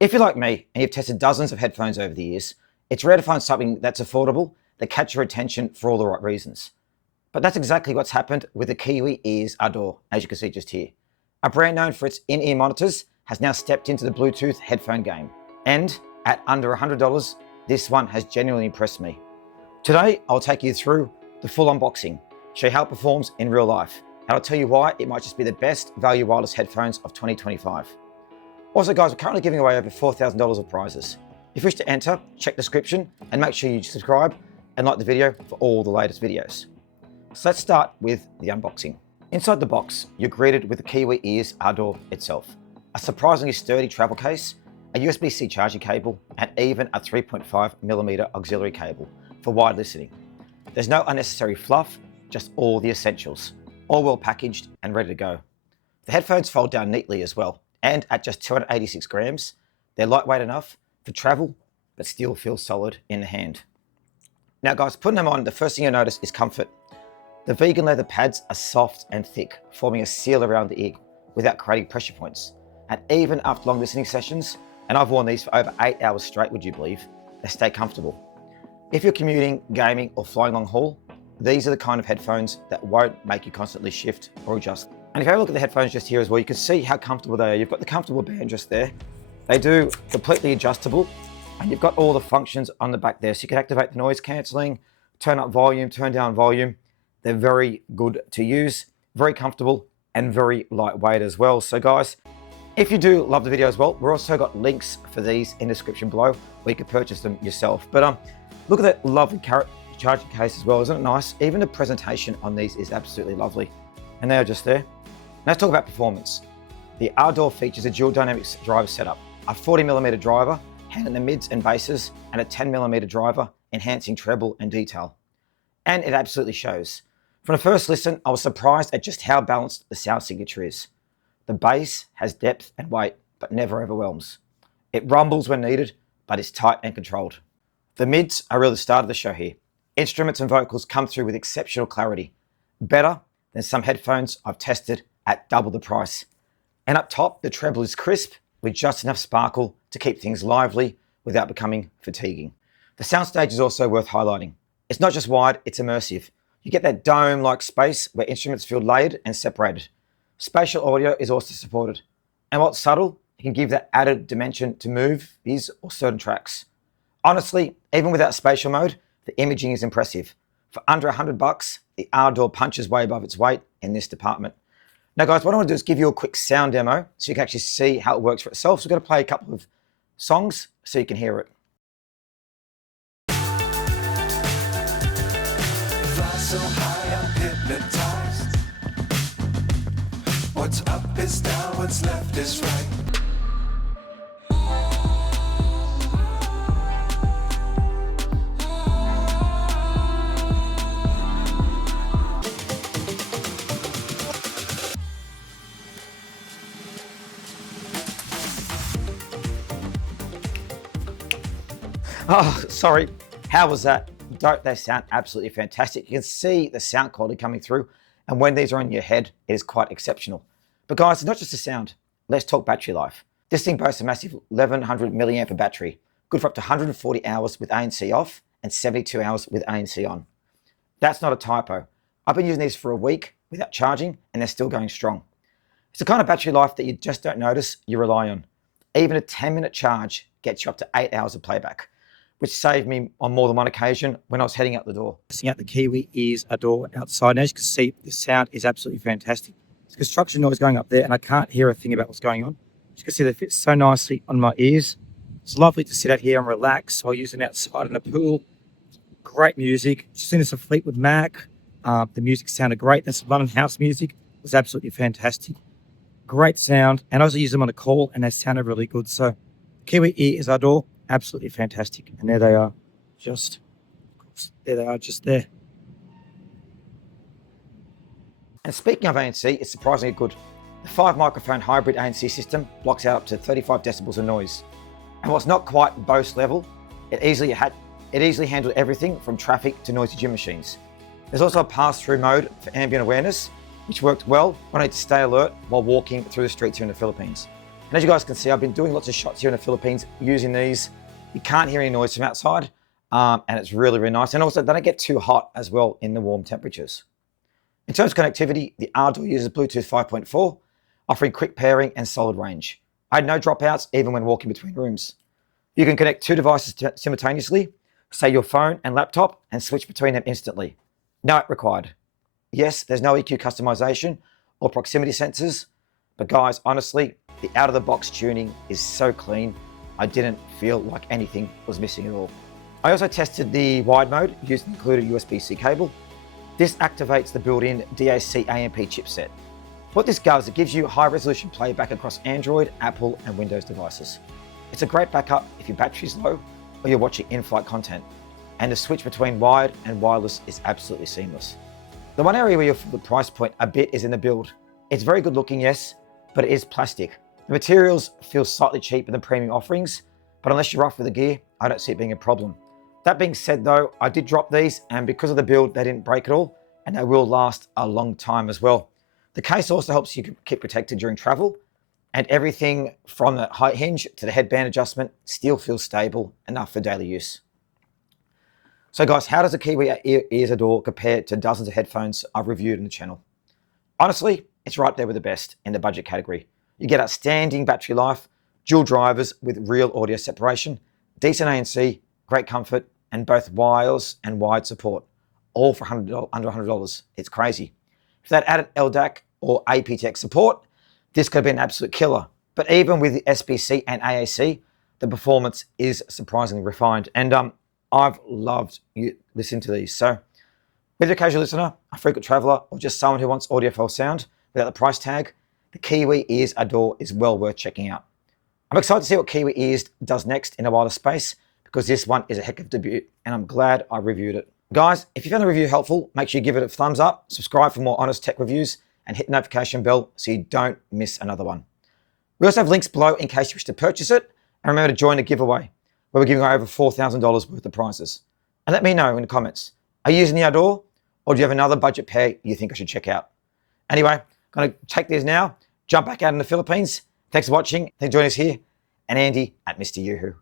If you're like me and you've tested dozens of headphones over the years, it's rare to find something that's affordable that catches your attention for all the right reasons. But that's exactly what's happened with the Kiwi Ears Ardor, as you can see just here. A brand known for its in-ear monitors has now stepped into the Bluetooth headphone game. And at under $100, this one has genuinely impressed me. Today, I'll take you through the full unboxing, show you how it performs in real life, and I'll tell you why it might just be the best value wireless headphones of 2025. Also guys, we're currently giving away over $4,000 of prizes. If you wish to enter, check the description and make sure you subscribe and like the video for all the latest videos. So let's start with the unboxing. Inside the box, you're greeted with the Kiwi Ears Ardor itself, a surprisingly sturdy travel case, a USB-C charging cable, and even a 3.5mm auxiliary cable for wide listening. There's no unnecessary fluff, just all the essentials, all well packaged and ready to go. The headphones fold down neatly as well, and at just 286 grams, they're lightweight enough for travel, but still feel solid in the hand. Now guys, putting them on, the first thing you'll notice is comfort. The vegan leather pads are soft and thick, forming a seal around the ear without creating pressure points. And even after long listening sessions, and I've worn these for over 8 hours straight, would you believe, they stay comfortable. If you're commuting, gaming, or flying long haul, these are the kind of headphones that won't make you constantly shift or adjust. And if you have a look at the headphones just here as well, you can see how comfortable they are. You've got the comfortable band just there. They do completely adjustable, and you've got all the functions on the back there. So you can activate the noise cancelling, turn up volume, turn down volume. They're very good to use, very comfortable, and very lightweight as well. So guys, if you do love the video as well, we've also got links for these in the description below where you can purchase them yourself. But look at that lovely charging case as well. Isn't it nice? Even the presentation on these is absolutely lovely. And they are just there. Let's talk about performance. The Ardor features a dual dynamics driver setup, a 40mm driver handling the mids and basses, and a 10mm driver enhancing treble and detail. And it absolutely shows. From the first listen, I was surprised at just how balanced the sound signature is. The bass has depth and weight, but never overwhelms. It rumbles when needed, but is tight and controlled. The mids are really the start of the show here. Instruments and vocals come through with exceptional clarity, better than some headphones I've tested at double the price. And up top, the treble is crisp with just enough sparkle to keep things lively without becoming fatiguing. The soundstage is also worth highlighting. It's not just wide, it's immersive. You get that dome-like space where instruments feel layered and separated. Spatial audio is also supported. And while it's subtle, it can give that added dimension to movies or certain tracks. Honestly, even without spatial mode, the imaging is impressive. For under $100, the Ardor punches way above its weight in this department. Now guys, what I want to do is give you a quick sound demo so you can actually see how it works for itself. So we're going to play a couple of songs so you can hear it. Fly so high, I'm hypnotized. What's up is down, what's left is right. Oh, sorry. How was that? Don't they sound absolutely fantastic? You can see the sound quality coming through, and when these are on your head, it is quite exceptional. But guys, it's not just the sound. Let's talk battery life. This thing boasts a massive 1100 milliampere battery, good for up to 140 hours with ANC off and 72 hours with ANC on. That's not a typo. I've been using these for a week without charging, and they're still going strong. It's the kind of battery life that you just don't notice you rely on. Even a 10-minute charge gets you up to 8 hours of playback, which saved me on more than one occasion when I was heading out the door. Testing out the Kiwi Ears Ardor outside. And as you can see, the sound is absolutely fantastic. There's construction noise going up there, and I can't hear a thing about what's going on. As you can see, they fit so nicely on my ears. It's lovely to sit out here and relax. So I'll use them outside in a pool. Great music. Just seen this at Fleetwood Mac. The music sounded great. That's London house music. It was absolutely fantastic. Great sound. And I also use them on a call, and they sounded really good. So Kiwi Ears Ardor, absolutely fantastic. And there they are, just there. And speaking of ANC, it's surprisingly good. The 5-microphone hybrid ANC system blocks out up to 35 decibels of noise. And whilst not quite Bose level, it easily handled everything from traffic to noisy gym machines. There's also a pass-through mode for ambient awareness, which worked well when I need to stay alert while walking through the streets here in the Philippines. And as you guys can see, I've been doing lots of shots here in the Philippines using these. You can't hear any noise from outside, and it's really, really nice. And also, they don't get too hot as well in the warm temperatures. In terms of connectivity, the Ardor uses Bluetooth 5.4, offering quick pairing and solid range. I had no dropouts even when walking between rooms. You can connect two devices simultaneously, say your phone and laptop, and switch between them instantly. No app required. Yes, there's no EQ customization or proximity sensors, but guys, honestly, the out-of-the-box tuning is so clean, I didn't feel like anything was missing at all. I also tested the wide mode using the included USB-C cable. This activates the built-in DAC AMP chipset. What this does, it gives you high-resolution playback across Android, Apple, and Windows devices. It's a great backup if your battery's low or you're watching in-flight content, and the switch between wired and wireless is absolutely seamless. The one area where you'll feel the price point a bit is in the build. It's very good looking, yes, but it is plastic. The materials feel slightly cheaper than premium offerings, but unless you're rough with the gear, I don't see it being a problem. That being said though, I did drop these, and because of the build, they didn't break at all, and they will last a long time as well. The case also helps you keep protected during travel, and everything from the height hinge to the headband adjustment still feels stable enough for daily use. So guys, how does the Kiwi Ears Ardor compare to dozens of headphones I've reviewed on the channel? Honestly, it's right there with the best in the budget category. You get outstanding battery life, dual drivers with real audio separation, decent ANC, great comfort, and both wireless and wide support, all for under $100. It's crazy. If they'd added LDAC or aptX support, this could have been an absolute killer. But even with the SBC and AAC, the performance is surprisingly refined. And I've loved listening to these. So whether you're a casual listener, a frequent traveler, or just someone who wants audiophile sound without the price tag, the Kiwi Ears Ardor is well worth checking out. I'm excited to see what Kiwi Ears does next in a wireless space, because this one is a heck of a debut, and I'm glad I reviewed it. Guys, if you found the review helpful, make sure you give it a thumbs up, subscribe for more honest tech reviews, and hit the notification bell so you don't miss another one. We also have links below in case you wish to purchase it, and remember to join the giveaway, where we're giving away over $4,000 worth of prizes. And let me know in the comments, are you using the Ardor, or do you have another budget pair you think I should check out? Anyway, I'm going to take these now, jump back out in the Philippines. Thanks for watching. Thanks for joining us here, and Andy at Mr. Yoo-Hoo.